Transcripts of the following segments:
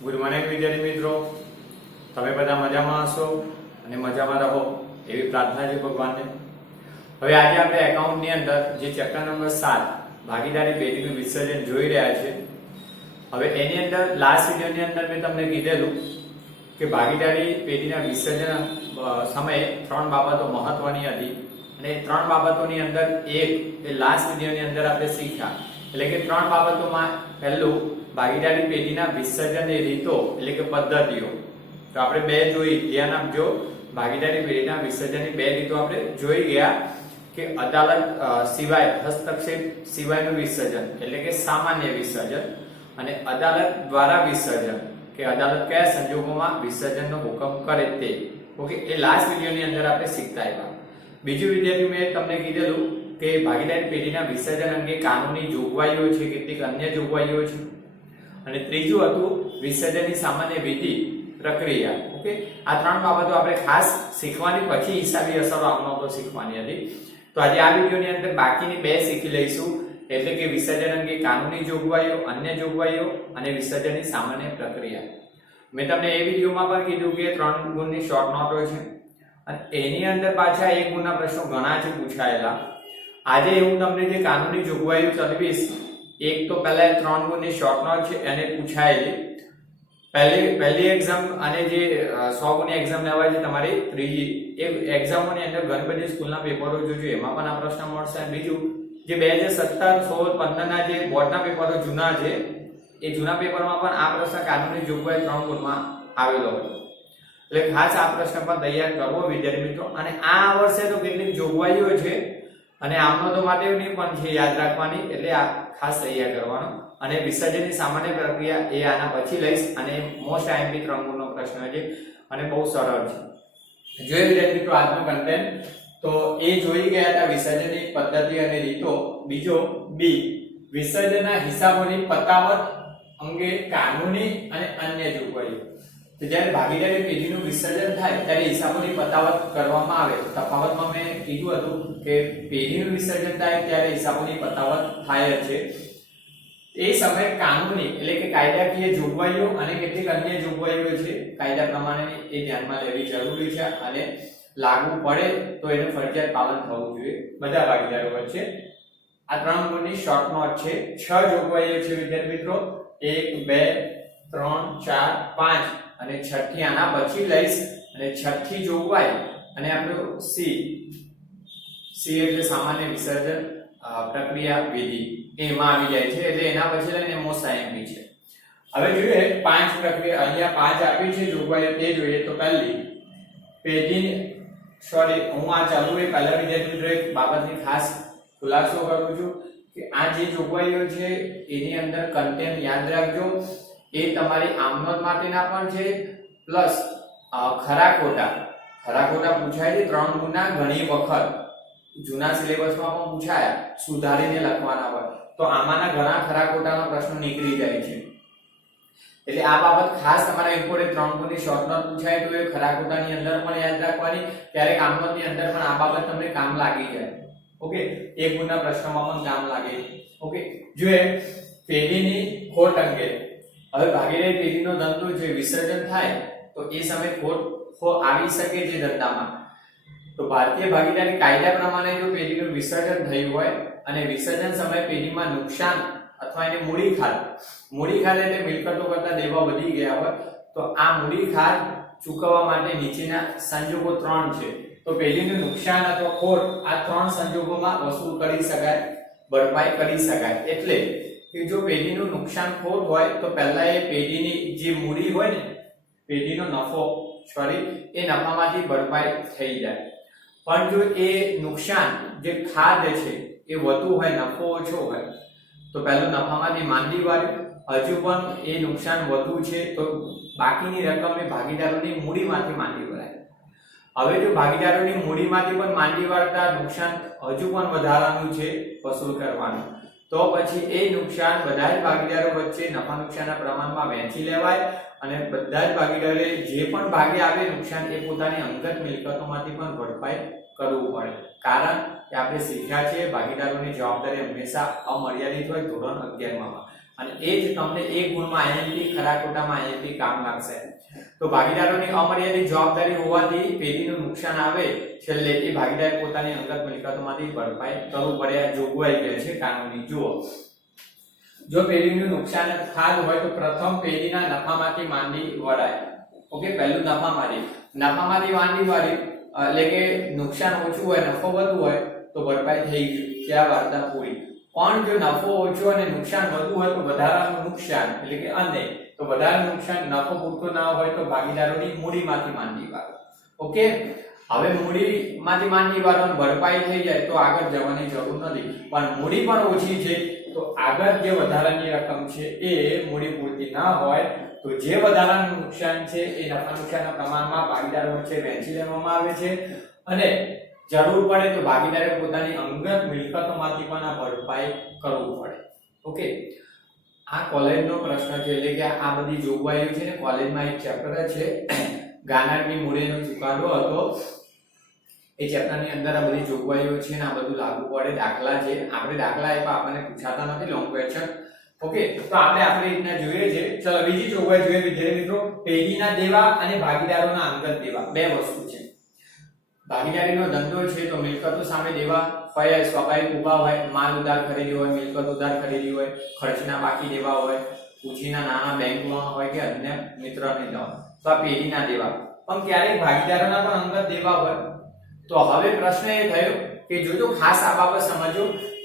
Good morning વિદ્યાર્થી મિત્રો, તમે બધા મજામાં હશો અને મજામાં રહો એવી પ્રાર્થના છે ભગવાનને। હવે આજે આપણે એકાઉન્ટની અંદર જે ચેપ્ટર નંબર 7 ભાગીદારી પેઢીનું વિસર્જન જોઈ રહ્યા છે। હવે એની અંદર લાસ્ટ વિડિયોની અંદર મેં તમને કીધેલું કે ભાગીદારી પેઢીના વિસર્જન સમયે ત્રણ બાબતો મહત્વની હતી અને ત્રણ બાબતોની અંદર એક એ લાસ્ટ વિડિયોની અંદર આપણે શીખ્યા, એટલે કે ત્રણ બાબતોમાં પહેલું ભાગીદારી પેઢીના વિસર્જનની રીતો એટલે કે પદ્ધતિઓ। તો આપણે બે જોઈ, ધ્યાન આપજો, ભાગીદારી પેઢીના વિસર્જનની બે રીતો આપણે જોઈ ગયા કે અદાલત સિવાય હસ્તક્ષેપ સિવાયનું વિસર્જન એટલે કે સામાન્ય વિસર્જન અને અદાલત દ્વારા વિસર્જન કે અદાલત કયા સંજોગોમાં વિસર્જનનો હુકમ કરે તે। ઓકે, એ લાસ્ટ વિડિયોની અંદર આપણે શીખતા આવ્યા। બીજું વિદ્યાર્થી મેં તમને કીધેલું કે ભાગીદારી પેઢીના વિસર્જન અંગે કાનૂની જોગવાઈઓ છે, કેટલીક અન્ય જોગવાઈઓ છે અને ત્રીજું હતું વિસર્જનની સામાન્ય વિધિ પ્રક્રિયા। ઓકે, આ ત્રણ બાબતો આપણે ખાસ શીખવાની, પછી હિસાબી અસરો આપનો તો શીખવાની હતી। તો આજે આ વિડિયોની અંદર બાકીની બે શીખી લઈશું, એટલે કે વિસર્જન અંગે કાનૂની જોગવાઈઓ, અન્ય જોગવાઈઓ અને વિસર્જનની સામાન્ય પ્રક્રિયા। મેં તમને એ વિડિયોમાં પણ કીધું કે 3 ગુણની શોર્ટ નોટો છે અને એની અંદર પાછા 1 ગુણના પ્રશ્નો ઘણા છે પૂછાયેલા। આજે હું તમને જે કાનૂની જોગવાઈઓ ચલાવીશ, એક તો પહેલા 3 ગુણની શોર્ટ નોટ છે એને પૂછાયેલી પહેલી એક્ઝામ અને જે 100 ગુણની એક્ઝામ લેવાય છે તમારી ત્રીજી, એ એક્ઝામોની અંદર ઘણી બધી સ્કૂલના પેપરો જોજો, એમાં પણ આ પ્રશ્ન મળશે। અને બીજું જે 2017, 16, 15 ના જે બોર્ડના પેપરો જૂના છે, એ જૂના પેપરમાં પણ આ પ્રશ્ન કાનૂની જોગવાઈ 3 ગુણમાં આવેલો હતો, એટલે ખાસ આ પ્રશ્ન પણ તૈયાર કરવો વિદ્યાર્થી મિત્રો। અને આ વર્ષે તો કેટલીક જોગવાઈઓ છે અને આમનો તો માટે નહીં પણ છે યાદ રાખવાની, એટલે આ ખાસ તૈયાર કરવાનો। અને વિસર્જનની સામાન્ય પ્રક્રિયા એ આના પછી લઈશ અને મોસ્ટ આઈએમપી 3 ગુણનો પ્રશ્ન છે અને બહુ સરળ છે। જોઈએ વિદ્યાર્થી મિત્રો આજનો કન્ટેન્ટ, તો એ જોઈ ગયા હતા વિસર્જનની પદ્ધતિ અને રીતો। બીજો બી, વિસર્જનના હિસાબોની પતાવટ અંગે કાનૂની અને અન્ય જોગવાઈઓ। તો જ્યારે ભાગીદારી પેઢીનું વિસર્જન થાય ત્યારે હિસાબોની પતાવટ કરવામાં આવે। તફાવતમાં મેં કીધું હતું કે પેઢીનું વિસર્જન થાય ત્યારે હિસાબોની પતાવટ થાય છે, એ સમયે કાનૂની એટલે કે કાયદાકીય જોગવાઈઓ અને કેટલીક અન્ય જોગવાઈઓ છે કાયદા પ્રમાણે, એ ધ્યાનમાં લેવી જરૂરી છે અને લાગુ પડે તો એનું ફરજિયાત પાલન થવું જોઈએ બધા ભાગીદારો વચ્ચે। આ 3 ગુણની શોર્ટ નોટ છે। 6 જોગવાઈઓ છે વિદ્યાર્થી મિત્રો, 1, 2, 3, 4, 5 અને 6ઠી આના પછી લઈશ અને 6ઠી જોગવાઈ અને આપણું સી એટલે સામાન્ય વિસર્જન પ્રક્રિયા વિધિ એમાં આવી જાય છે, એટલે એના પછી લઈને મોસ્ટ આઈએમપી છે। હવે જોઈએ 5 પ્રક્રિયા, અહીંયા 5 આપી છે જોગવાઈઓ, તે જોઈએ। તો પહેલી પેઢી, સોરી હું આ ચાલુ એ પહેલા વિદ્યાર્થી મિત્રો એક બાબતની ખાસ ખુલાસો કરું છું કે આ જે જોગવાઈઓ છે એની અંદર કન્ટેન્ટ યાદ રાખજો, એ તમારી આમનોંધ માટેના પણ છે, પ્લસ ખરા ખોટા પૂછાય છે 3 ગુણના ઘણી વખત જૂના સિલેબસમાં પણ પૂછાયા, સુધારીને લખવાના હોય તો આમાંના ઘણા ખરા ખોટાના પ્રશ્નો નીકળી જાય છે, એટલે આ બાબત ખાસ તમારા ઇમ્પોર્ટન્ટ 3 ગુણની શોર્ટ નોટ પૂછાય તો એ ખરા ખોટાની અંદર પણ યાદ રાખવાની, ક્યારેક આમનોંધની અંદર પણ આ બાબત તમને કામ લાગી જાય। ઓકે, 1 ગુણના પ્રશ્નોમાં પણ કામ લાગે। ઓકે, જોઈએ પેઢીની ખોટ અંગે। હવે ભાગીદારી પેઢીનો ધંધો જે વિસર્જન થાય તો એ સમયે ખોટ આવી શકે છે ધંધામાં। તો ભારતીય ભાગીદારી કાયદા પ્રમાણે જો પેઢીનું વિસર્જન થયું હોય અને વિસર્જન સમયે પેઢીમાં નુકસાન અથવા એને મૂડી ખાત એટલે મિલકતો કરતા દેવા વધી ગયા હોય તો આ મૂડી ખાત ચૂકવવા માટે નીચેના સંજોગો 3 છે। તો પેઢીનું નુકસાન અથવા ખોટ આ 3 સંજોગોમાં વસૂલ કરી શકાય, ભરપાઈ કરી શકાય। એટલે કે જો પેઢીનું નુકસાન ખોટ હોય તો પહેલા એ પેઢીની જે મૂડી હોય ને, પેઢીનો નફો એ નફામાંથી ભરપાઈ થઈ જાય। પણ જો એ નુકસાન જે ખાધ છે એ વધુ હોય, નફો ઓછો હોય, તો પહેલું નફામાંથી માંડી વાળ્યું, હજુ પણ એ નુકસાન વધુ છે તો બાકીની રકમ એ ભાગીદારોની મૂડીમાંથી માંડી વળાય। હવે જો ભાગીદારોની મૂડીમાંથી પણ માંડી વાળતા નુકસાન હજુ પણ વધારાનું છે વસૂલ કરવાનું, તો પછી એ નુકસાન બધા જ ભાગીદારો વચ્ચે નફા નુકસાનના પ્રમાણમાં વહેંચી લેવાય અને બધા જ ભાગીદારોએ જે પણ ભાગે આવે નુકસાન એ પોતાની અંગત મિલકતોમાંથી પણ ભરપાઈ કરવું પડે। કારણ કે આપણે શીખ્યા છે ભાગીદારોની જવાબદારી હંમેશા અમર્યાદિત હોય ધોરણ 11માં, અને એ જ તમને 1 ગુણમાં આઈએમપી ખરા ખોટામાં આઈએમપી કામ લાગશે. તો ભાગીદારોની અમર્યાદિત જવાબદારી હોવાથી પેઢીનું નુકસાન આવે છેલ્લે એ ભાગીદાર પોતાની અંગત મિલકતોમાંથી ભરપાઈ કરવું પડે આ જોગવાઈ કહે છે કાનૂની. જુઓ, જો પેઢીનું નુકસાન થાતું હોય તો પ્રથમ પેઢીના નફામાંથી માંડી વળાય. ઓકે, પહેલું નફામાંથી માંડી વળે એટલે કે નુકસાન ઓછું હોય નફો વધુ હોય તો ભરપાઈ થઈ ગઈ, ત્યાં વાર્તા પૂરી. પણ જો નફો ઓછો અને નુકસાન વધુ હોય તો વધારાનું નુકસાન એટલે કે અન્ય તો વધારાનું નુકસાન નફો પૂરતો ના હોય તો ભાગીદારોની મૂડીમાંથી માંડી વાળો. ઓકે, હવે મૂડીમાંથી માંડી વાળો ભરપાઈ થઈ જાય તો આગળ જવાની જરૂર નથી, પણ મૂડી પણ ઓછી છે તો આગળ જે વધારાની રકમ છે એ મૂડી પૂરતી ના હોય તો જે વધારાનું નુકસાન છે એ નફા નુકસાનના પ્રમાણમાં ભાગીદારો વચ્ચે વહેંચી લેવામાં આવે છે અને જરૂર પડે તો ભાગીદારે પોતાની અંગત મિલકતોમાંથી પણ આ ભરપાઈ કરવું પડે. ઓકે, આ કોલેજનો પ્રશ્ન છે એટલે કે આ બધી જોગવાઈઓ છે ને કોલેજમાં એક ચેપ્ટર છે ગાનાર્ડની મૂળેનો ચુકાદો હતો, એ ચેપ્ટરની અંદર આ બધી જોગવાઈઓ છે ને આ બધું લાગુ પડે. દાખલા છે, આપણે દાખલા આપ્યા આપણને પૂછાતા નથી લોંગ ક્વેશ્ચન. ઓકે, તો આપણે રીતના જોઈએ છે. ચલો બીજી જોગવાઈ જોઈએ વિદ્યાર્થી મિત્રો. પેઢીના દેવા અને ભાગીદારોના અંગત દેવા બે વસ્તુ છે. ભાગીદારીનો ધંધો છે તો મિલકતો સામે દેવા હોય સ્વાભાવિક ઉભા હોય, માલ ઉધાર ખરીદી હોય, મિલકત ઉધાર ખરીદી હોય, ખર્ચના બાકી દેવા હોય, પૂંજીના નાના બેંક લોન હોય કે અન્ય મિત્રને લોન, તો આ પેઢીના દેવા. પણ ક્યારેક ભાગીદારોના પણ અંગત દેવા હોય. તો હવે પ્રશ્ન એ થયો કે જોજો ખાસ આ બાબત સમજો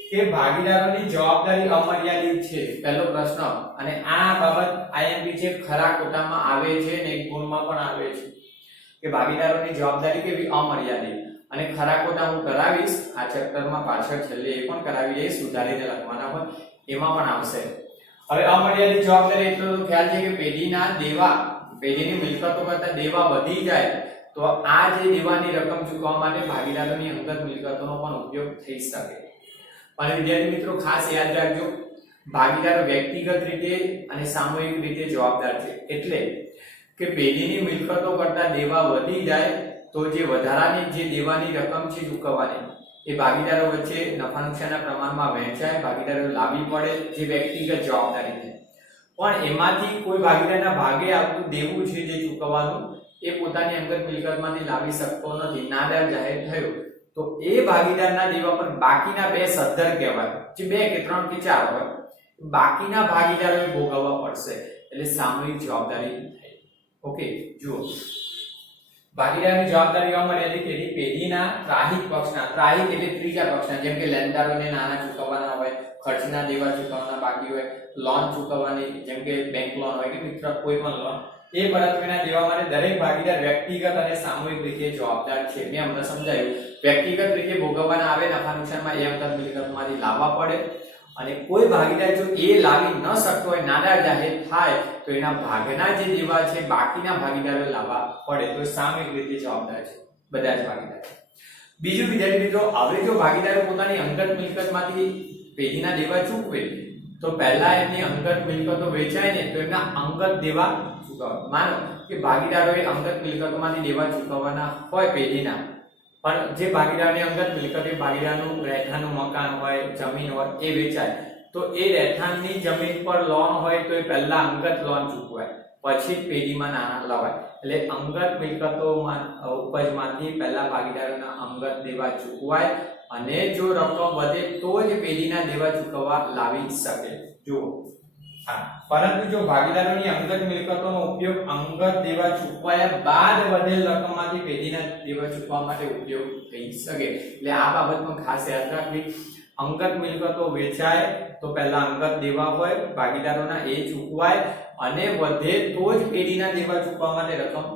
કે ભાગીદારોની જવાબદારી અમર્યાદિત છે, પહેલો પ્રશ્ન. અને આ બાબત આઈએમપી છે ખરા ખોટામાં આવે છે ને એક ગુણમાં પણ આવે છે કે ભાગીદારોની જવાબદારી કેવી અમર્યાદિત. અને ખરા ખોટા હું કરાવીશ આ ચેપ્ટરમાં પાછળ છેલ્લે એ પણ કરાવી દઈશ, સુધારીને લખવાના હોય એમાં પણ આવશે. હવે અમર્યાદિત જવાબદારી એટલો તો ખ્યાલ છે કે પેઢીના દેવા, પેઢીની મિલકતો કરતા દેવા વધી જાય તો આ જે દેવાની રકમ ચૂકવવા માટે ભાગીદારોની અંગત મિલકતોનો પણ ઉપયોગ થઈ શકે. અને વિદ્યાર્થી મિત્રો ખાસ યાદ રાખજો, ભાગીદારો વ્યક્તિગત રીતે અને સામૂહિક રીતે જવાબદાર છે. એટલે કે પેઢીની મિલકતો કરતા દેવા વધી જાય તો જે વધારાની જે દેવાની રકમ છે ચૂકવવાની એ ભાગીદારો વચ્ચે નફા નુકસાનના પ્રમાણમાં વહેંચાય, ભાગીદારો લાવી પડે જે વ્યક્તિગત જવાબદારી છે. પણ એમાંથી કોઈ ભાગીદારના ભાગે આવતું દેવું છે જે ચૂકવવાનું એ પોતાની અંગત મિલકતમાંથી લાવી શકતો નથી, નાદાર જાહેર થયો તો એ ભાગીદારના દેવા પર બાકીના બે સદ્ધર કહેવાય, જે 2 કે 3 કે 4 હોય, બાકીના ભાગીદારોએ ભોગવવા પડશે. એટલે સામૂહિક જવાબદારી. ઓકે, જુઓ ભાગીદારની જવાબદારી અમર્યાદિત એટલે પેઢીના ત્રાહિક પક્ષના, ત્રાહિક એટલે ત્રીજા પક્ષના, જેમ કે લેણદારોને નાના ચૂકવવાના હોય, ખર્ચના દેવા ચૂકવવાના બાકી હોય, લોન ચૂકવવાની જેમ કે બેંક લોન હોય કે મિત્ર કોઈ પણ લોન, એ પરત્વેના દેવા માટે દરેક ભાગીદાર વ્યક્તિગત અને સામૂહિક રીતે જવાબદાર છે. મેં અમને સમજાયું, વ્યક્તિગત રીતે ભોગવવાના આવે નફા નુકસાનમાં એ અંગત મિલકતમાંથી લાવવા પડે અને કોઈ ભાગીદાર જો એ લાવી ન શકતો હોય, નાદાર જાહેર થાય તો એના ભાગના જે દેવા છે બાકીના ભાગીદારો લાવવા પડે, તો સામૂહિક રીતે જવાબદાર છે બધા જ ભાગીદાર. બીજું વિદ્યાર્થી મિત્રો, હવે જો ભાગીદારો પોતાની અંગત મિલકતમાંથી પેઢીના દેવા ચૂકવે તો પહેલા એમની અંગત મિલકતો વેચાય ને તો એમના અંગત દેવા ચૂકવવા. માનો કે ભાગીદારોએ અંગત મિલકતોમાંથી દેવા ચૂકવવાના હોય પેઢીના, પણ જે ભાગીદારની અંગત મિલકત એ ભાગીદારનું રહેઠાણનું મકાન હોય, જમીન હોય એ વેચાય તો એ રહેઠાણની જમીન પર લોન હોય તો એ પહેલા અંગત લોન ચૂકવાય, પછી પેઢીમાં નાના લવાય. એટલે અંગત મિલકતોમાં ઉપજમાંથી પહેલા ભાગીદારોના અંગત દેવા ચૂકવાય અને જો રકમ વધે તો જ પેઢીના દેવા ચૂકવવા લાવી શકે. જુઓ, પરંતુ જો ભાગીદારોની અંગત મિલકતોનો ઉપયોગ અંગત દેવા ચૂકવાયા બાદ વધેલ રકમમાંથી પેઢીના દેવા ચૂકવવા માટે ઉપયોગ થઈ શકે. એટલે આ બાબત પણ ખાસ યાદ રાખવી. અંગત મિલકતો વેચાય તો પહેલા અંગત દેવા હોય ભાગીદારોના એ ચૂકવાય અને વધે તો જ પેઢીના દેવા ચૂકવવા માટે રકમ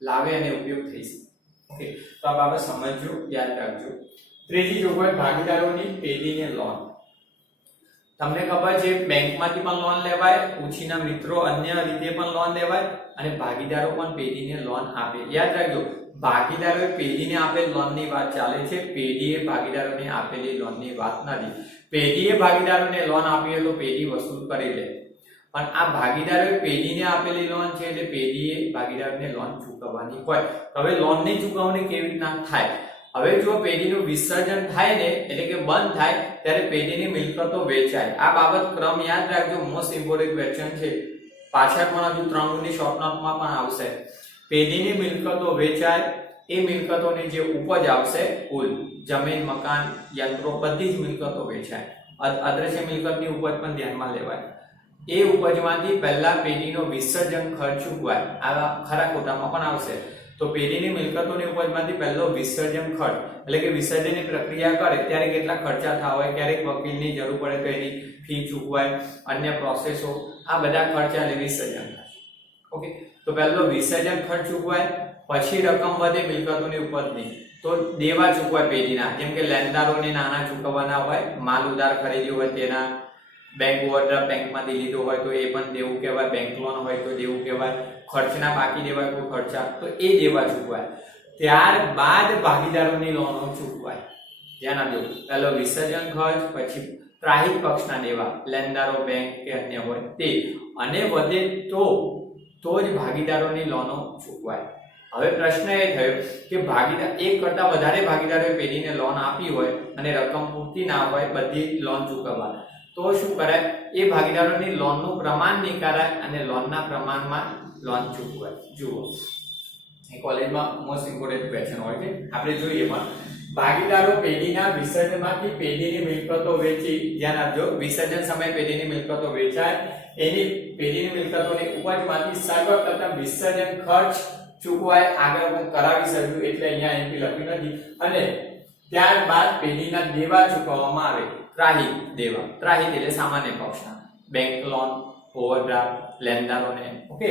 લાવે અને ઉપયોગ થઈ શકે. ઓકે, તો આ બાબત સમજજો, યાદ રાખજો. ત્રીજી જોગવાઈ ભાગીદારોની પેઢીને લોન. તમને ખબર છે બેંકમાંથી પણ લોન લેવાય, પૂંછીના મિત્રો અન્ય રીતે પણ લોન લેવાય અને ભાગીદારો પણ પેઢીને લોન આપે. યાદ રાખજો, ભાગીદારોએ પેઢીને આપેલ લોનની વાત ચાલે છે, પેઢીએ ભાગીદારોને આપેલી લોનની વાત નથી. પેઢીએ ભાગીદારોને લોન આપી તો પેઢી વસૂલ કરી લે, પણ આ ભાગીદારોએ પેઢીને આપેલી લોન છે એટલે પેઢીએ ભાગીદારોને લોન ચૂકવવાની હોય. હવે લોનની ચૂકવણી કેવી રીતના થાય? હવે જો પેઢીનું વિસર્જન થાય ને એટલે કે બંધ થાય ત્યારે પેઢીની મિલકતો વેચાય. આ બાબત ક્રમ યાદ રાખજો, મોસ્ટ ઇમ્પોર્ટન્ટ ક્વેશ્ચન છે. પાછળ પણ હજુ 3 ગુણની શોર્ટ નોટમાં પણ આવશે. પેઢીની મિલકતો વેચાય, એ મિલકતોની જે ઉપજ આવશે કુલ જમીન, મકાન, યંત્રો બધી જ મિલકતો વેચાય. અદ્રશ્ય મિલકતની ઉપજ પણ ધ્યાનમાં લેવાય. એ ઉપજમાંથી પહેલા પેઢીનો વિસર્જન ખર્ચ ચૂકવાય. આ ખરા ખોટામાં પણ આવશે. તો પેઢીની મિલકતોની ઉપજમાંથી પહેલો વિસર્જન ખર્ચ એટલે કે વિસર્જનની પ્રક્રિયા કરે ત્યારે કેટલા ખર્ચા થવા હોય, ક્યારેક વકીલની જરૂર પડે તો એની ફી ચૂકવાય, અન્ય પ્રોસેસો, આ બધા ખર્ચા એટલે વિસર્જન ખર્ચ. ઓકે, તો પહેલો વિસર્જન ખર્ચ ચૂકવાય. પછી રકમ વધે મિલકતોની ઉપજની તો દેવા ચૂકવાય પેઢીના, જેમ કે લેણદારોને નાના ચૂકવવાના હોય, માલ ઉધાર ખરીદ્યો હોય તેના, બેંક ઓવરડ્રાફ્ટ બેંકમાંથી લીધો હોય તો એ પણ દેવું કહેવાય, બેંક લોન હોય તો દેવું કહેવાય, ખર્ચના બાકી દેવાય કોઈ ખર્ચા તો એ દેવા ચૂકવાય. ત્યારબાદ ભાગીદારોની લોનો ચૂકવાય. ધ્યાન આપજો, પહેલો વિસર્જન ખર્ચ, પછી ત્રાહિત પક્ષના દેવા, લેણદારો બેંક કે અન્ય હોય તે, અને વધે તો જ ભાગીદારોની લોનો ચૂકવાય. હવે પ્રશ્ન એ થયો કે ભાગીદાર એક કરતા વધારે ભાગીદારોએ પેઢીને લોન આપી હોય અને રકમ પૂરતી ના હોય બધી લોન ચૂકવવા, તો શું કરાય? એ ભાગીદારોની લોનનું પ્રમાણ નીકાળાય અને લોનના પ્રમાણમાં લોન ચૂકવાય. જુઓ, એ કોલેજમાં મોસ્ટ ઇમ્પોર્ટન્ટ ક્વેશ્ચન હોય છે, આપણે જોઈએ. પણ ભાગીદારો પેઢીના વિસર્જનમાંથી પેઢીની મિલકતો વેચી, ધ્યાન આપજો, વિસર્જન સમયે પેઢીની મિલકતો વેચાય, એની પેઢીની મિલકતોની ઉપજમાંથી સર્વપ્રથમ વિસર્જન ખર્ચ ચૂકવાય. આગળ હું કરાવી શકું એટલે અહીંયા એમપી લખ્યું નથી. અને ત્યારબાદ પેઢીના દેવા ચૂકવવામાં આવે. ત્રાહિત દેવા, ત્રાહિત એટલે સામાન્ય પક્ષના, બેંક લોન, ઓવરડ્રાફ્ટ, લેણદારોને. ઓકે,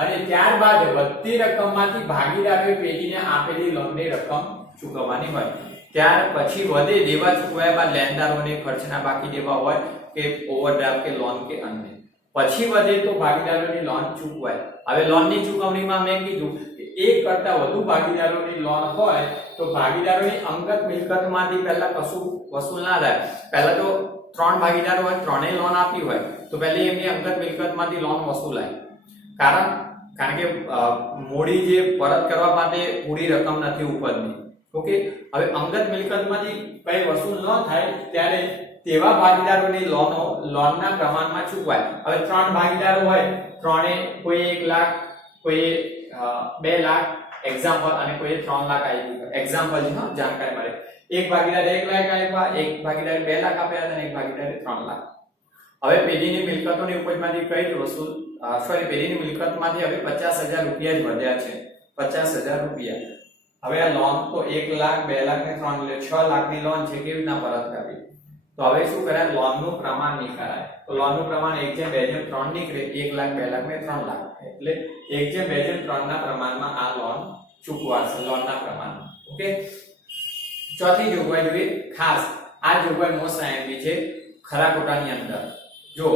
અને ત્યારબાદ વધતી રકમમાંથી ભાગીદારોએ પેઢીને આપેલી લોનની રકમ ચૂકવવાની હોય. ત્યાર પછી વધે દેવા ચૂકવ્યા બાદ લેણદારોને ખર્ચના બાકી દેવા હોય કે ઓવરડ્રાફ્ટ કે લોન કે અન્ય, પછી વધે તો ભાગીદારોની લોન ચૂકવાય. હવે લોનની ચૂકવણીમાં મેં કીધું કે એક કરતા વધુ ભાગીદારોની લોન હોય તો ભાગીદારોની અંગત મિલકતમાંથી પહેલા કશું વસૂલ ના થાય. પહેલા તો 3 ભાગીદારો હોય, ત્રણેય લોન આપી હોય તો પહેલી એમની અંગત મિલકતમાંથી લોન વસૂલાય. કારણ કે મૂડી જે પરત કરવા માટે પૂરી રકમ નથી ઉપજની. ઓકે, હવે અંગત મિલકતમાંથી કઈ વસૂલ ન થાય ત્યારે તેવા ભાગીદારોની લોનના પ્રમાણમાં ચૂકવાય. હવે 3 ભાગીદારો હોય, ત્રણે કોઈ 1 લાખ, કોઈ 2 લાખ એક્ઝામ્પલ, અને કોઈ 3 લાખ આપ્યું. એક્ઝામ્પલ છે, જાણકારી મળે. એક ભાગીદાર 1 લાખ આપ્યા, એક ભાગીદાર 2 લાખ આપ્યા અને એક ભાગીદાર 3 લાખ. હવે પેઢીની મિલકતોની ઉપજમાંથી કઈ વસૂલ પેઢીની મિલકતમાંથી હવે 50,000 રૂપિયા જ વધ્યા છે. 50,000 રૂપિયા. હવે આ લોન તો 1 લાખ, 2 લાખ ને 3 એટલે 6 લાખની લોન છે, કેવી રીતના પરત કરવી? તો હવે શું કરાય? લોનનું પ્રમાણ નીકળાય. તો લોનનું પ્રમાણ 1/2/3 નીકળે. 1 લાખ, 2 લાખ ને 3 લાખ એટલે 1/2/3 ના પ્રમાણમાં આ લોન ચૂકવાશે, લોનના પ્રમાણમાં. ઓકે, ચોથી જોગવાઈ જોઈએ ખાસ. આ જોગવાઈ મોસ્ટ આઈએમપી છે ખરા ખોટાની અંદર. જો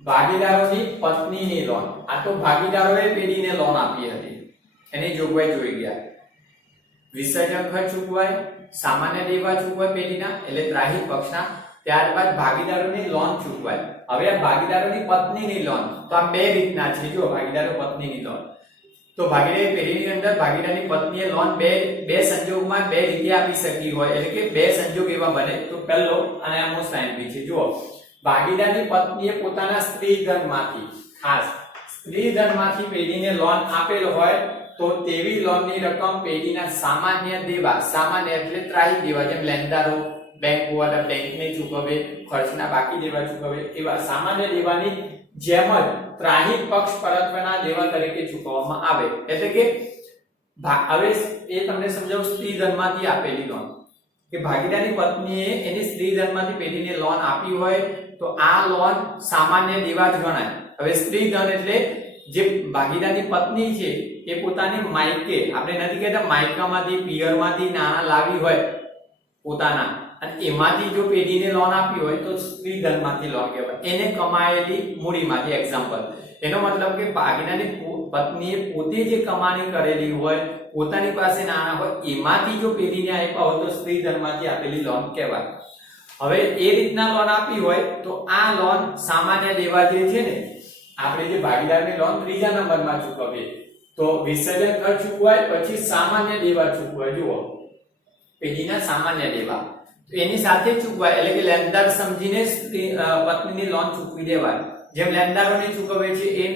ભાગીદારોની પત્નીની લોન, આ તો ભાગીદારોએ પેઢીને લોન આપી હતી, એની જોગવાઈ જોઈ ગયા. વિસર્જન ખર્ચ ચૂકવાય, સામાન્ય દેવા ચૂકવાય પેઢીના એટલે ત્રાહિત પક્ષના, ત્યારબાદ ભાગીદારોની લોન ચૂકવાય. હવે આ ભાગીદારોની પત્નીની લોન તો આ બે રીતના છે. જો ભાગીદારો પત્નીની લોન, તો ભાગીદારી પેઢીની અંદર ભાગીદારની પત્નીએ લોન બે સંજોગમાં બે રીતે આપી શકી હોય, એટલે કે બે સંજોગ એવા બને. તો પહેલો, અને આ મોસ્ટ આઈએમપી છે, જુઓ, ભાગીદારની પત્નીએ પોતાના સ્ત્રી ધનમાંથી, ખાસ સ્ત્રી ધનમાંથી પેઢીને લોન આપેલ હોય તો તેવી લોનની રકમ પેઢીના સામાન્ય દેવા, સામાન્ય એટલે ત્રાહિત દેવા, જેમ લેણદારો બેંક ઓવરડ્રાફ્ટ બેંકને ચૂકવે, ખર્ચના બાકી દેવા ચૂકવે, એવા સામાન્ય દેવાની જેમ જ ત્રાહિત પક્ષ પરત્વના દેવા તરીકે ચૂકવવામાં આવે. એટલે કે હવે એ તમને સમજાવું, સ્ત્રી ધનમાંથી આપેલી લોન, કે ભાગીદારની પત્નીએ એની સ્ત્રી ધનમાંથી પેઢીને લોન આપી હોય તો આ લોન સામાન્ય દેવા જ ગણાય. હવે સ્ત્રી ધન એટલે જે ભાગીદારની પત્ની છે એ પોતાની માયકે, આપણે નથી કહેતા માયકામાંથી, પિયરમાંથી નાણાં લાવી હોય પોતાના, અને એમાંથી જો પેઢીને લોન આપી હોય તો સ્ત્રી ધનમાંથી લોન કહેવાય. એને કમાયેલી મૂડીમાંથી. એક્ઝામ્પલ, એનો મતલબ કે ભાગીદારની પત્નીએ પોતે જે કમાણી કરેલી હોય, પોતાની પાસે નાણાં હોય, એમાંથી જો પેઢીને આપ્યા હોય તો સ્ત્રી ધનમાંથી આપેલી લોન કહેવાય. હવે એ રીતના લોન આપી હોય તો આ લોન સામાન્ય દેવા જે છે ને, આપણે જે ભાગીદારની લોન ત્રીજા નંબરમાં ચૂકવીએ તો વિસર્જન ખર્ચ ચૂકવાય, પછી સામાન્ય દેવા ચૂકવાય. જુઓ, પેઢીના સામાન્ય દેવા, તો એની સાથે ચૂકવાય એટલે કે લેણદાર સમજીને પત્નીની લોન ચૂકવી દેવાય, જેમ લેણદારોને ચૂકવે છે એમ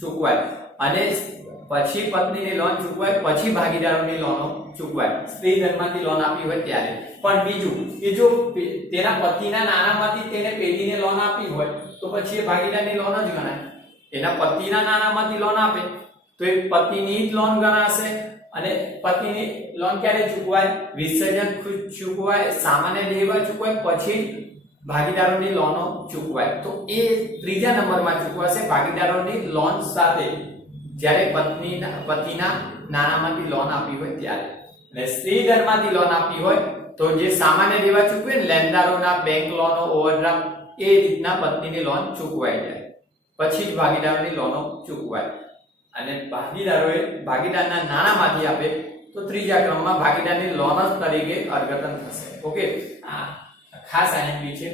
ચૂકવાય, અને પછી પત્નીની લોન ચૂકવાય, પછી ભાગીદારોની લોનો ચૂકવાય, સ્ત્રી ધનમાંથી લોન આપી હોય ત્યારે. પણ બીજું કે જો તેના પતિના નાણામાંથી તેને પેઢીને લોન આપી હોય તો પછી એ ભાગીદારની લોન જ ગણાય. એના પતિના નાણામાંથી લોન આપે તો એ પતિની જ લોન ગણાશે. અને પતિની લોન ક્યારે ચૂકવાય? વિસર્જન ચૂકવાય, સામાન્ય દેવા ચૂકવાય, પછી ભાગીદારોની લોનો ચૂકવાય. તો એ ત્રીજા નંબરમાં ચૂકવાશે ભાગીદારોની લોન સાથે, જ્યારે પતિના નાણામાંથી લોન આપી હોય ત્યારે. અને સ્ત્રી ધનમાંથી લોન આપી હોય તો જે સામાન્ય દેવા ચૂકવે ને, લેણદારોના બેંક લોનો, ઓવરડ્રાફ્ટ, એ રીતના પત્નીની લોન ચૂકવાઈ જાય, પછી જ ભાગીદારોની લોનો ચૂકવાય. અને ભાગીદારના નાણામાંથી આપે તો ત્રીજા ક્રમમાં ભાગીદારની લોન તરીકે અર્ગતન થશે. ઓકે, આ ખાસ આઈએમપી છે,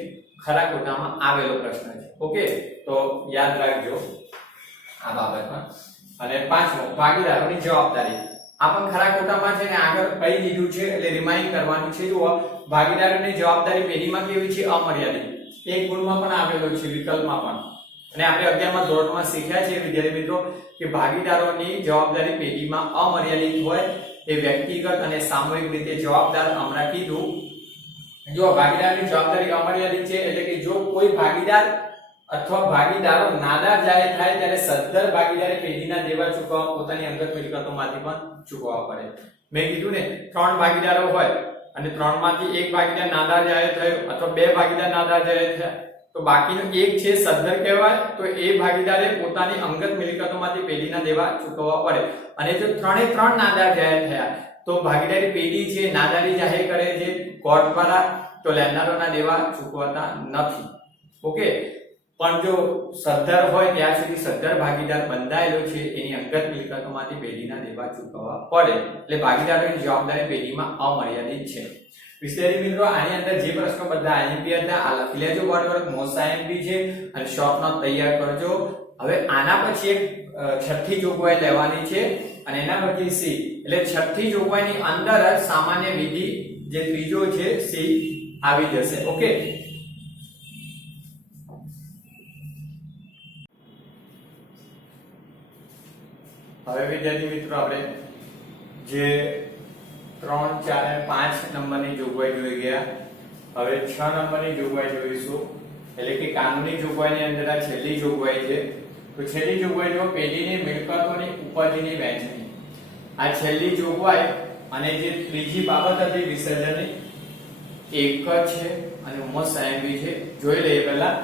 ખરા ખોટામાં આવેલો પ્રશ્ન છે. ઓકે, તો યાદ રાખજો આ બાબતમાં. અને પાંચમો, ભાગીદારોની જવાબદારી. આ પણ ખરા ખોટામાં છે ને આગળ કહી દીધું છે એટલે રિમાઇન્ડ કરવાની છે. જુઓ, ભાગીદારોની જવાબદારી પેઢીમાં કેવી છે? અમર્યાદિત. એક ગુણમાં પણ આવેલો છે, વિકલ્પમાં પણ. અને આપણે 11મા ધોરણમાં શીખ્યા છે વિદ્યાર્થી મિત્રો કે ભાગીદારોની જવાબદારી પેઢીમાં અમર્યાદિત હોય, એ વ્યક્તિગત અને સામૂહિક રીતે જવાબદાર. હમણાં કીધું, જો ભાગીદારની જવાબદારી અમર્યાદિત છે એટલે કે જો કોઈ ભાગીદાર અથવા ભાગીદારો નાદાર જાહેર થાય ત્યારે સદ્ધર ભાગીદારે પેઢીના દેવા ચૂકવવા, પોતાની અંગત મિલકતોમાંથી પણ ચૂકવવા પડે. મેં કીધું ને, 3 ભાગીદારો હોય અને 3માંથી એક ભાગીદાર નાદાર જાહેર થયો અથવા 2 ભાગીદાર નાદાર જાહેર થયા તો બાકીનો એક છે સદ્ધર કહેવાય. તો એ ભાગીદારે પોતાની અંગત મિલકતોમાંથી પેઢીના દેવા ચૂકવવા પડે. અને જો 3 નાદાર જાહેર થયા તો ભાગીદારી પેઢી છે નાદારી જાહેર કરે છે કોર્ટ દ્વારા, તો લેણદારોના દેવા ચૂકવતા નથી. ઓકે, પણ જો સદ્ધર હોય ત્યાં સુધી સદ્ધર ભાગીદાર બંધાયેલો છે, એની અંગત મિલકતોમાંથી પેઢીના દેવા ચૂકવવા પડે. એટલે ભાગીદારોની જવાબદારી પેઢીમાં અમર્યાદિત છે. વિદ્યાર્થી મિત્રો, આની અંદર જે પ્રશ્નો બધા આઈએમપી હતા આ લખી લેજો બોર્ડ પર. મોસ્ટ આઈએમપી છે અને શોર્ટ નોટ તૈયાર કરજો. હવે આના પછી એક છઠ્ઠી જોગવાઈ લેવાની છે અને એના પછી સી, એટલે છઠ્ઠી જોગવાઈની અંદર જ સામાન્ય વિધિ જે ત્રીજો છે સી આવી જશે. ઓકે, હવે વિદ્યાર્થી મિત્રો આપણે જે 3, 4 અને 5 નંબરની જોગવાઈ જોઈ ગયા. હવે 6 નંબરની જોગવાઈ જોઈશું, એટલે કે કાનૂની જોગવાઈની અંદર આ છેલ્લી જોગવાઈ છે. તો છેલ્લી જોગવાઈ જો પેઢીની મિલકતોની ઉપજની વહેંચણી. આ છેલ્લી જોગવાઈ અને જે ત્રીજી બાબત હતી વિસર્જનની, એક જ છે અને મોસ્ટ આઈએમપી છે. જોઈ લઈએ પહેલા.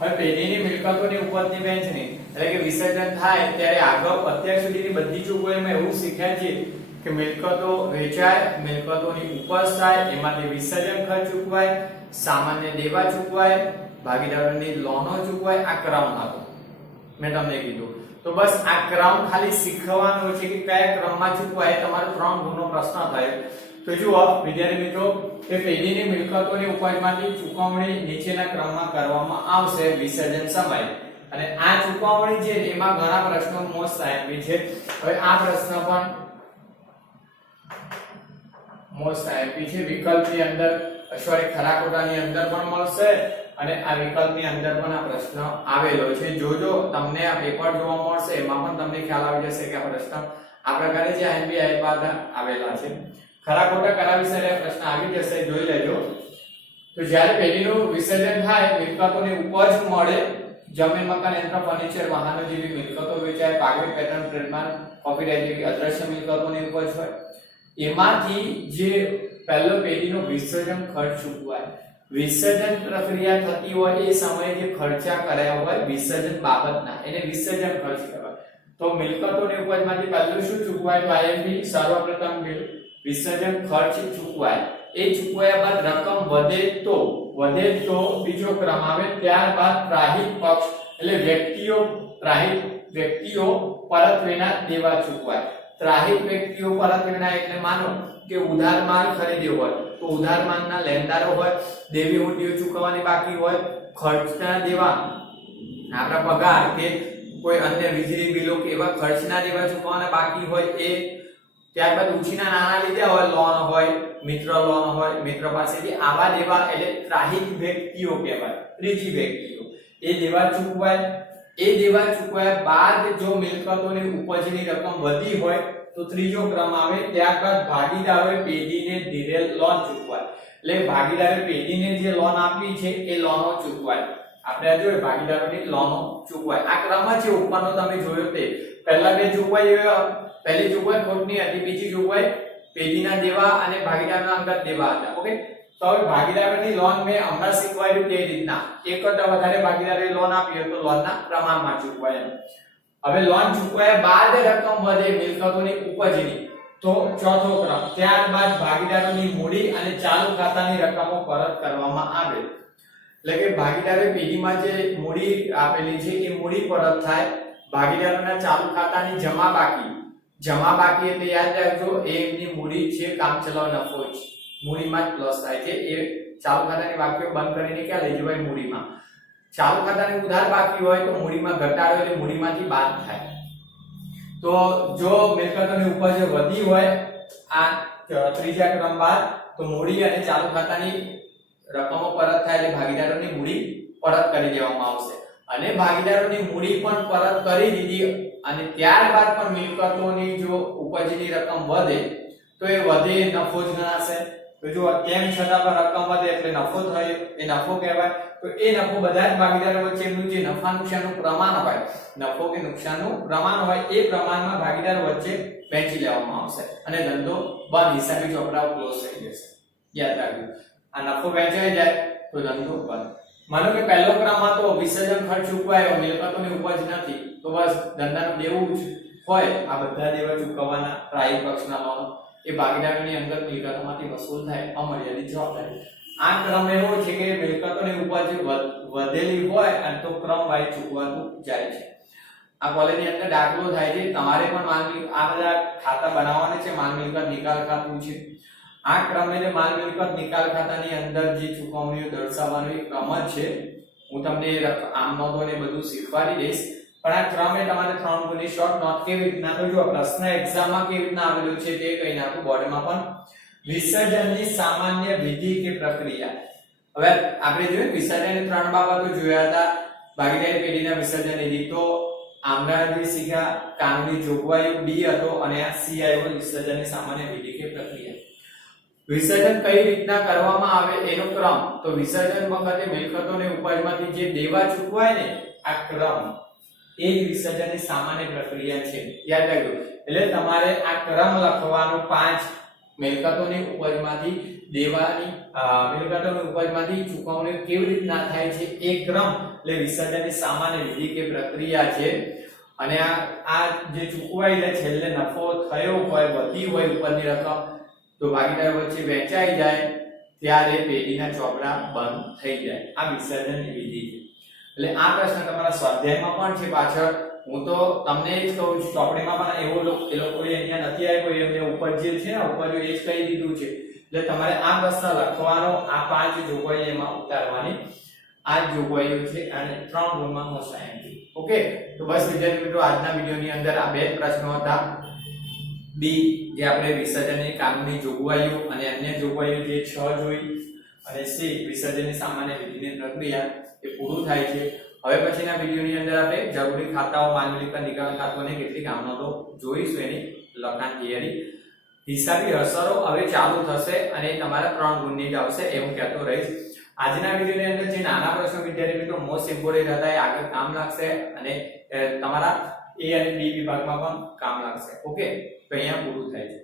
હવે પેઢીની મિલકતોની ઉપજની વહેંચણી એટલે કે વિસર્જન થાય ત્યારે આગળ અત્યાર સુધીની બધી જોગવાઈમાં એવું શીખ્યા છે કે મિલકતો વેચાય, મિલકતોની ઉપજ થાય, એમાંથી વિસર્જન ખર્ચ ચૂકવાય, સામાન્ય દેવા ચૂકવાય, ભાગીદારોની લોનો ચૂકવાય. આ ક્રમ હતો, મેં તમને કીધું. તો બસ આ ક્રમ ખાલી શીખવાનો છે કે કયા ક્રમમાં ચૂકવાય. તમારો 3 ગુણનો પ્રશ્ન થાય. તો જુઓ વિદ્યાર્થી મિત્રો, કે પેઢીની મિલકતોની ઉપજમાંથી ચૂકવણી નીચેના ક્રમમાં કરવામાં આવશે વિસર્જન સમયે. અને આ ચૂકવણી છે એમાં ઘણા પ્રશ્નો મોસ્ટ આઈએમપી છે. હવે આ પ્રશ્ન પણ મોસ્ટ આઈએમપી છે. વિકલ્પની અંદર ખરા ખોટાની અંદર પણ મળશે અને આ વિકલ્પની અંદર પણ આ પ્રશ્ન આવેલો છે. જોજો, તમને આ પેપર જોવા મળશે એમાં પણ તમને ખ્યાલ આવી જશે કે આ પ્રશ્ન આ પ્રકારે જે આઈએમપી આવેલા છે. ખરા ખોટા કરા વિશે પ્રશ્ન આવી જશે, જોઈ લેજો. તો જ્યારે પેઢીનું વિસર્જન થાય, મિલકતોની ઉપજ મળે, જમીન, મકાન, યંત્ર, ફર્નિચર, વાહનો જેવી મિલકતો વેચાય, પાગવી, પેટર્ન, ટ્રેડમાર્ક, કોપીરાઇટ જેવી અદ્રશ્ય મિલકતોની ઉપજ હોય, એમાંથી જે પહેલો પેઢીનો વિસર્જન ખર્ચ ચૂકવાય. વિસર્જન પ્રક્રિયા થતી હોય એ સમયે જે ખર્ચા કર્યા હોય વિસર્જન બાબતના, એને વિસર્જન ખર્ચ કહેવાય. તો મિલકતોની ઉપજમાંથી પહેલું શું ચૂકવાય? તો આઈએમપી સર્વપ્રથમ વિસર્જન ખર્ચ ચૂકવાય. એ ચૂકવાયા બાદ રકમ વધે તો બીજો ક્રમ આવે. ત્યારબાદ ત્રાહિત પક્ષ એટલે વ્યક્તિઓ પરત વિના દેવા ચૂકવાય. ત્રાહિત વ્યક્તિઓ પરત વિના એટલે માનો કે ઉધાર માલ ખરીદ્યો હોય તો ઉધાર માલના લેણદારો હોય, દેવી હુંડીઓ ચૂકવવાની બાકી હોય, ખર્ચના દેવા, આપણા પગાર કે કોઈ અન્ય વીજળી બિલો કે એવા ખર્ચના દેવા ચૂકવવાના બાકી હોય, એ ત્યારબાદ ઉછીના નાણાં લીધા હોય, લોન હોય, મિત્ર લોન હોય, મિત્ર પાસેથી આવા દેવા એટલે ત્રાહિત વ્યક્તિઓ કહેવાય, ત્રીજી વ્યક્તિઓ. એ દેવા ચૂકવાય. એ દેવા ચૂકવ્યા બાદ જો મિલકતોની ઉપજની રકમ વધી હોય તો ત્રીજો ક્રમ આવે. ત્યારબાદ ભાગીદારોએ પેઢીને દીધેલ લોન ચૂકવાય. એટલે ભાગીદારે પેઢીને જે લોન આપી છે એ લોનો ચૂકવાય. આપણે જોઈએ ભાગીદારોની લોનો ચૂકવાય. આ ક્રમ છે ઉપરનો તમે જોયો તે. પહેલા બે ચૂકવાઈ, પહેલી ચૂકવાઈ ખોટની હતી, બીજી ચૂકવાઈ પેઢીના દેવા અને ભાગીદારના અંગત દેવા હતા. ઓકે, તો હવે ભાગીદારોની લોન મેં હમણાં શીખવાડ્યું તે રીતના એક કરતા વધારે ભાગીદારોએ લોન આપી તો લોનના પ્રમાણમાં ચૂકવાય. હવે લોન ચૂકવાયા બાદ રકમ વધે મિલકતોની ઉપજની તો ચોથો ક્રમ. ત્યારબાદ ભાગીદારોની મૂડી અને ચાલુ ખાતાની રકમો પરત કરવામાં આવે. એટલે કે ભાગીદારે પેઢીમાં જે મૂડી આપેલી છે એ મૂડી પરત થાય. ભાગીદારોના ચાલુ ખાતાની જમા બાકી એટલે યાદ રાખજો એ એમની મૂડી છે, કામચલાઉ નફો છે, મૂડીમાં જ પ્લસ થાય છે. એ ચાલુ ખાતાની બાકીઓ બંધ કરીને ક્યાં લઈ જવાય? મૂડીમાં. ચાલુ ખાતાની ઉધાર બાકી હોય તો મૂડીમાં ઘટાડો એટલે મૂડીમાંથી બાદ થાય. તો જો મિલકતોની ઉપજ વધી હોય આ ત્રીજા ક્રમ બાદ તો મૂડી અને ચાલુ ખાતાની રકમો પરત થાય એટલે ભાગીદારોની મૂડી પરત કરી દેવામાં આવશે. અને ભાગીદારોની મૂડી પણ પરત કરી દીધી અને ત્યારબાદ પણ મિલકતોની જો ઉપજની રકમ વધે તો એ વધે નફો જ ગણાશે. તો જો તેમ છતાં પણ રકમ વધે એટલે નફો થયો, એ નફો કહેવાય. તો એ નફો બધા જ ભાગીદારો વચ્ચેનું જે નફા નુકસાનનું પ્રમાણ હોય, નફો કે નુકસાનનું પ્રમાણ હોય એ પ્રમાણમાં ભાગીદારો વચ્ચે વહેંચી લેવામાં આવશે અને ધંધો બંધ, હિસાબી ચોપડાઓ ક્લોઝ થઈ જશે. યાદ રાખજો, આ નફો વહેંચાઈ જાય તો ધંધો બંધ. માનો કે પહેલો ક્રમ હતો વિસર્જન ખર્ચ ચૂકવાયો, મિલકતોની ઉપજ નથી, તો બસ ધંધાનું દેવું જ હોય. આ બધા દેવા ચૂકવવાના પ્રાયિક પક્ષના લોન એ ભાગીદારોની અંદર મિલકતોમાંથી વસૂલ થાય, અમર્યાદિત જવાબદારી. આ ક્રમ એવો છે કે મિલકતોની ઉપજ વધેલી હોય અને તો ક્રમ વાઇઝ ચૂકવાતું જાય છે. આ કોલેજની અંદર દાખલો થાય છે, તમારે પણ માલ આ બધા ખાતા બનાવવાના છે. માલ મિલકત નિકાલ ખાતું છે. આ ક્રમે જે માલ મિલકત નિકાલ ખાતાની અંદર જે ચૂકવણીઓ દર્શાવવાનો એક ક્રમ જ છે. હું તમને આમ નોંધોને બધું શીખવાડી દઈશ, પણ આ ક્રમે તમારે 3 ગુણની શોર્ટ નોટ કેવી રીતના તો જો પ્રશ્ન એક્ઝામમાં કેવી રીતના આવેલું છે તે કહી નાખું બોર્ડમાં પણ. વિસર્જનની સામાન્ય વિધિ કે પ્રક્રિયા. હવે આપણે જોયું વિસર્જનની 3 બાબતો જોયા હતા. ભાગીદારી પેઢીના વિસર્જન વિધિ તો આમના જે શીખ્યા કાનૂની જોગવાઈ બી હતો અને આ સી આવ્યો વિસર્જનની સામાન્ય વિધિ કે પ્રક્રિયા. વિસર્જન કઈ રીતના કરવામાં આવે એનો ક્રમ. તો વિસર્જન વખતે મિલકતોની ઉપજમાંથી જે દેવા ચૂકવાય ને આ ક્રમ એ જ વિસર્જનની સામાન્ય પ્રક્રિયા છે. યાદ રાખજો. એટલે તમારે આ ક્રમ લખવાનો 5 મિલકતોની ઉપજમાંથી દેવાની મિલકતોની ઉપજમાંથી ચૂકવણી કેવી રીતના થાય છે એ ક્રમ એટલે વિસર્જનની સામાન્ય વિધિ કે પ્રક્રિયા છે. અને આ જે ચૂકવાઈ લે છેલ્લે નફો થયો હોય, વધી હોય ઉપરની રકમ તો ભાગીદારો વચ્ચે વહેંચાઈ જાય ત્યારે પેઢીના ચોપડા બંધ થઈ જાય. આ વિસર્જનની વિધિ છે. એટલે આ પ્રશ્ન તમારા સ્વાધ્યાયમાં પણ છે પાછળ. હું તો તમને જ કહું છું, ચોપડીમાં પણ એવો એ લોકોએ અહીંયા નથી આવ્યો, એમને ઉપર જે છે ને ઉપર એ જ કહી દીધું છે. એટલે તમારે આ પ્રશ્ન લખવાનો, આ 5 જોગવાઈ એમાં ઉતારવાની. આ જોગવાઈઓ છે અને 3 ગુણમાં મોસાયેલી. ઓકે, તો બસ વિદ્યાર્થી મિત્રો આજના વિડિયોની અંદર આ 2 પ્રશ્નો હતા. બી જે આપણે વિસર્જનની કાનૂની જોગવાઈઓ અને અન્ય જોગવાઈઓ જે 6 જોઈ, અને સી વિસર્જનની સામાન્ય વિધિની પ્રક્રિયા એ પૂરું થાય છે. હવે પછીના વિડિયોની અંદર આપણે જરૂરી ખાતાઓ, માલ મિલકત નિકાલ ખાતું અને કેટલીક આમનોંધો જોઈશું. એની લખાણ થિયરી, હિસાબી અસરો હવે ચાલુ થશે અને તમારા 3 ગુણની જ આવશે એ હું કહેતો રહીશ. આજના વિડિયોની અંદર જે નાના પ્રશ્નો વિદ્યાર્થી મિત્રો મોસ્ટ ઇમ્પોર્ટન્ટ હતા એ આગળ કામ લાગશે અને તમારા એ અને બી વિભાગમાં પણ કામ લાગશે. ઓકે, તો અહીંયા પૂરું થાય છે.